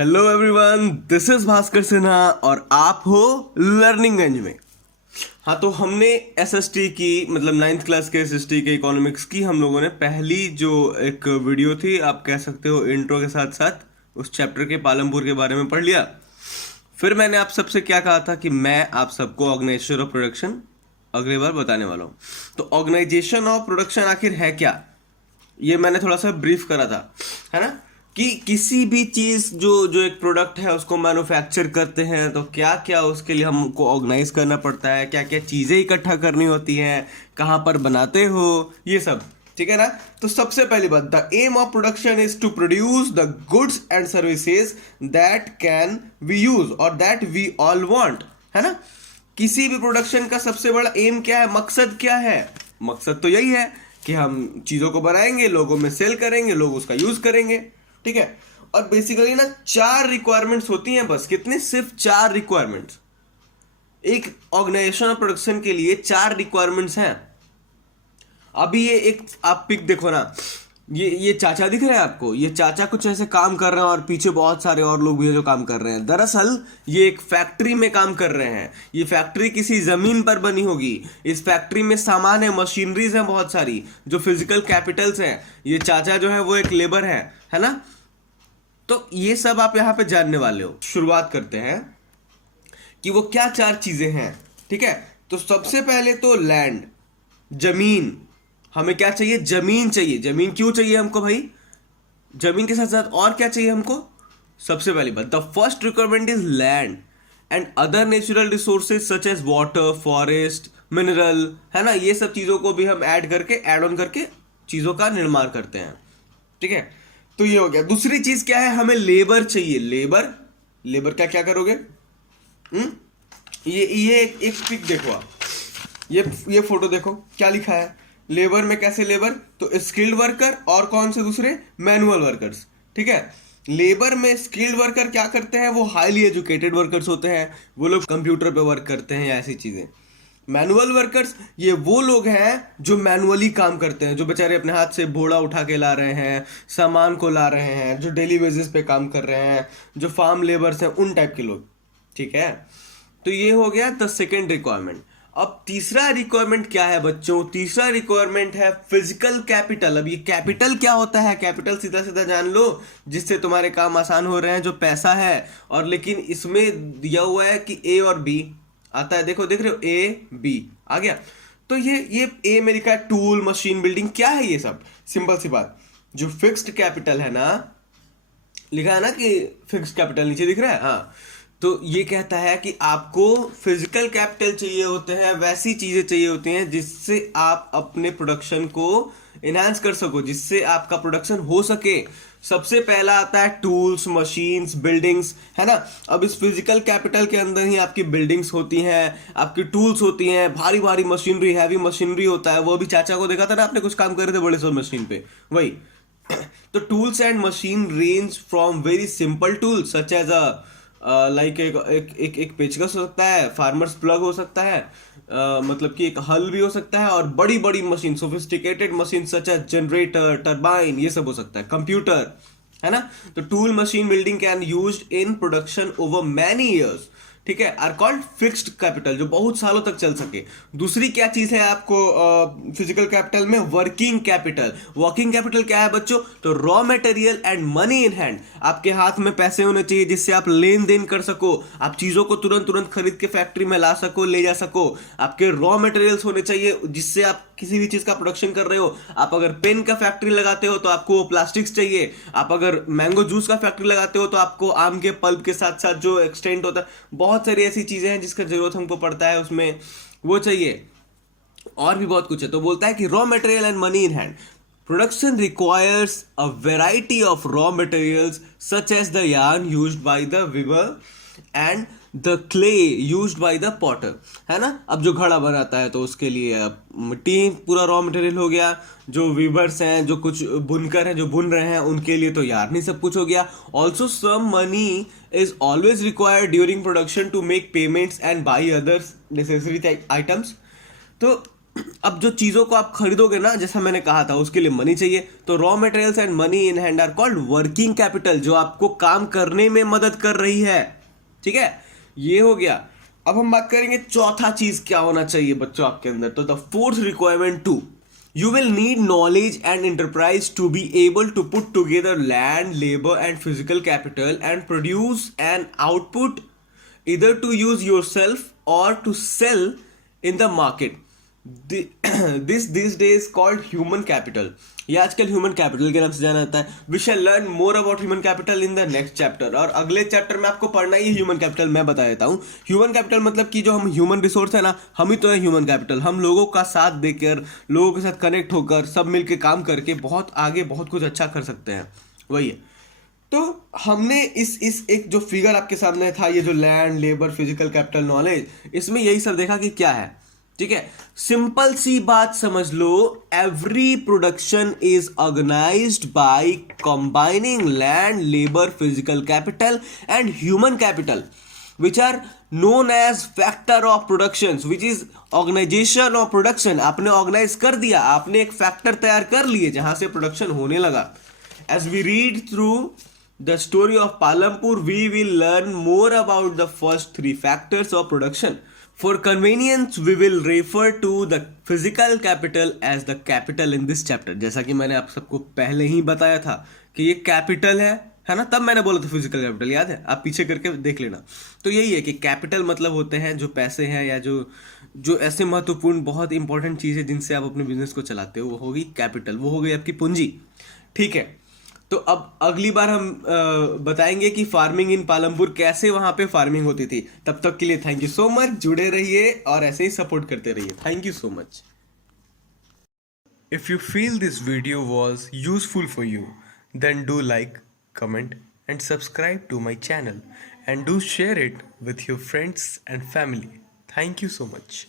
Hello everyone, this is Bhaskar Sinha और आप हो लर्निंगगंज में। हाँ, तो हमने एसएसटी की मतलब नाइन्थ क्लास के एसएसटी के इकोनॉमिक्स की हम लोगों ने पहली जो एक वीडियो थी, आप कह सकते हो इंट्रो के साथ साथ उस चैप्टर के पालमपुर के बारे में पढ़ लिया। फिर मैंने आप सबसे क्या कहा था कि मैं आप सबको ऑर्गेनाइजेशन ऑफ प्रोडक्शन अगली बार बताने वाला हूँ। तो ऑर्गेनाइजेशन ऑफ प्रोडक्शन आखिर है क्या, ये मैंने थोड़ा सा ब्रीफ करा था, है ना। कि किसी भी चीज़ जो जो एक प्रोडक्ट है उसको मैन्युफैक्चर करते हैं तो क्या क्या उसके लिए हमको ऑर्गेनाइज करना पड़ता है, क्या क्या चीज़ें इकट्ठा करनी होती हैं, कहाँ पर बनाते हो, ये सब। ठीक है ना। तो सबसे पहली बात, the aim of production is to produce the goods and services that can we use और दैट वी ऑल वांट, है ना। किसी भी प्रोडक्शन का सबसे बड़ा एम क्या है, मकसद क्या है? मकसद तो यही है कि हम चीज़ों को बनाएंगे, लोगों में सेल करेंगे, लोग उसका यूज करेंगे। ठीक है। और बेसिकली ना 4 रिक्वायरमेंट्स होती हैं बस। कितने? सिर्फ 4 रिक्वायरमेंट्स। एक ऑर्गेनाइजेशन ऑफ प्रोडक्शन के लिए 4 रिक्वायरमेंट्स हैं। अभी ये एक आप पिक देखो ना, ये चाचा दिख रहे हैं आपको? ये चाचा कुछ ऐसे काम कर रहे हैं और पीछे बहुत सारे और लोग भी हैं जो काम कर रहे हैं। दरअसल ये एक फैक्ट्री में काम कर रहे हैं। ये फैक्ट्री किसी जमीन पर बनी होगी। इस फैक्ट्री में सामान है, मशीनरीज हैं बहुत सारी, जो फिजिकल कैपिटल्स हैं। ये चाचा जो है वो एक लेबर है ना। तो ये सब आप यहाँ पे जानने वाले हो। शुरुआत करते हैं कि वो क्या 4 चीजें हैं। ठीक है। तो सबसे पहले तो लैंड, जमीन। हमें क्या चाहिए? जमीन चाहिए। जमीन क्यों चाहिए हमको भाई? जमीन के साथ साथ और क्या चाहिए हमको? सबसे पहली बात, the first requirement is land and other natural resources such as water, forest, mineral, है ना। ये सब चीजों को भी हम ऐड ऑन करके चीजों का निर्माण करते हैं। ठीक है। तो ये हो गया। दूसरी चीज क्या है? हमें लेबर चाहिए। लेबर का क्या करोगे? ये एक पिक देखो आप, ये फोटो देखो, क्या लिखा है? लेबर में कैसे लेबर? तो स्किल्ड वर्कर और कौन से दूसरे? Manual workers. ठीक है। लेबर में स्किल्ड वर्कर क्या करते हैं? वो हाईली एजुकेटेड वर्कर्स होते हैं, वो लोग कंप्यूटर पे वर्क करते हैं, ऐसी चीजें। मैनुअल वर्कर्स ये वो लोग हैं जो मैनुअली काम करते हैं, जो बेचारे अपने हाथ से बोड़ा उठा के ला रहे हैं, सामान को ला रहे हैं, जो डेली बेसिस पे काम कर रहे हैं, जो फार्म लेबर्स हैं, उन टाइप के लोग। ठीक है। तो ये हो गया द सेकेंड रिक्वायरमेंट। अब तीसरा रिक्वायरमेंट क्या है बच्चों? तीसरा रिक्वायरमेंट है फिजिकल कैपिटल। अब ये कैपिटल क्या होता है? कैपिटल सीधा सीधा जान लो, जिससे तुम्हारे काम आसान हो रहे हैं, जो पैसा है। और लेकिन इसमें दिया हुआ है कि ए और बी आता है। देखो, देख रहे हो, ए बी आ गया। तो ये ए में लिखा है टूल, मशीन, बिल्डिंग। क्या है ये सब? सिंपल सी बात, जो फिक्स्ड कैपिटल है ना, लिखा है ना कि फिक्स्ड कैपिटल नीचे दिख रहा है। हाँ, तो ये कहता है कि आपको फिजिकल कैपिटल चाहिए होते हैं, वैसी चीजें चाहिए होती हैं जिससे आप अपने प्रोडक्शन को इनहांस कर सको, जिससे आपका प्रोडक्शन हो सके। सबसे पहला आता है टूल्स, मशीन्स, बिल्डिंग्स, है ना। अब इस फिजिकल कैपिटल के अंदर ही आपकी बिल्डिंग्स होती हैं, आपकी टूल्स होती हैं, भारी भारी मशीनरी, हैवी मशीनरी होता है। वो भी चाचा को देखा था ना आपने, कुछ काम कर रहे थे बड़े से मशीन पे, वही। तो tools and machine range from very simple tools such as like एक पेचकस हो सकता है, फार्मर्स प्लग हो सकता है, मतलब कि एक हल भी हो सकता है, और बड़ी बड़ी machine, sophisticated machine such as generator, turbine, ये सब हो सकता है, कंप्यूटर, है ना। तो tool, machine, building can used in production over many years, ठीक है, आर कॉल्ड फिक्स्ड कैपिटल, जो बहुत सालों तक चल सके। दूसरी क्या चीज है आपको फिजिकल कैपिटल में? Working capital. वर्किंग कैपिटल क्या है बच्चों? तो raw material and money in hand. आपके हाथ में पैसे होने चाहिए जिससे आप लेन देन कर सको, आप चीजों को तुरंत तुरंत खरीद के फैक्ट्री में ला सको, ले जा सको। आपके रॉ मटेरियल्स होने चाहिए जिससे आप किसी भी चीज का प्रोडक्शन कर रहे हो। आप अगर पेन का फैक्ट्री लगाते हो तो आपको प्लास्टिक्स चाहिए। आप अगर मैंगो जूस का फैक्ट्री लगाते हो तो आपको आम के पल्प के साथ साथ जो एक्सटेंट होता है, बहुत सारी ऐसी चीजें हैं जिसका जरूरत हमको पड़ता है, उसमें वो चाहिए। और भी बहुत कुछ है। तो बोलता है कि raw material and money in hand, production requires a variety of raw materials such as the yarn used by the weaver and the clay used by the potter, है ना। अब जो घड़ा बनाता है तो उसके लिए मिट्टी पूरा रॉ मटेरियल हो गया। जो वीवर्स हैं, जो कुछ बुनकर हैं जो बुन रहे हैं, उनके लिए तो यार नहीं सब कुछ हो गया। Also some money is always required during production to make payments and by others necessary items. तो अब जो चीज़ों को आप खरीदोगे ना, जैसा मैंने कहा था, उसके लिए मनी चाहिए, तो raw materials and money in hand are called working capital, जो आपको काम करने में मदद कर रही है। ठीक है, ये हो गया। अब हम बात करेंगे चौथा चीज क्या होना चाहिए बच्चों आपके अंदर। तो the fourth requirement too, you will need knowledge and enterprise to be able to put together land, labor and physical capital and produce an output either to use yourself or to sell in the market. This these days called human capital, ये आजकल human capital के नाम से जाना जाता है। We shall learn more about human capital in the next chapter, और अगले चैप्टर में आपको पढ़ना ही ह्यूमन कैपिटल। मैं बता देता हूँ ह्यूमन कैपिटल मतलब कि जो हम ह्यूमन रिसोर्स है ना, हम ही तो है ह्यूमन कैपिटल। हम लोगों का साथ देकर, लोगों के साथ कनेक्ट होकर, सब मिलकर काम करके बहुत आगे बहुत कुछ अच्छा कर सकते हैं, वही है। तो हमने इस एक जो फिगर आपके सामने था, ये जो land, labour, physical capital, knowledge, इसमें यही सब देखा कि क्या है। ठीक है, सिंपल सी बात समझ लो, every production is organised by combining land, labour, physical capital and human capital which are known as factor of productions, which is organization of production। आपने ऑर्गेनाइज कर दिया, आपने एक फैक्टर तैयार कर लिए जहां से प्रोडक्शन होने लगा। As we read through the story of Palampur, we will learn more about the first three factors of production. For convenience, we will refer to the physical capital as the capital in this chapter। जैसा कि मैंने आप सबको पहले ही बताया था कि ये कैपिटल है ना, तब मैंने बोला था फिजिकल कैपिटल, याद है? आप पीछे करके देख लेना। तो यही है कि कैपिटल मतलब होते हैं जो पैसे हैं, या जो ऐसे महत्वपूर्ण बहुत इंपॉर्टेंट चीज़ है जिनसे आप अपने बिजनेस को चलाते हो, वो होगी कैपिटल, वो हो गई आपकी पूंजी। ठीक है, तो अब अगली बार हम बताएंगे कि फार्मिंग इन पालमपुर कैसे वहां पे फार्मिंग होती थी। तब तक के लिए थैंक यू सो मच, जुड़े रहिए और ऐसे ही सपोर्ट करते रहिए। Thank you so much. If you feel this video was useful for you, then do like, comment and subscribe to my channel, and do share it with your friends and family. Thank you so much.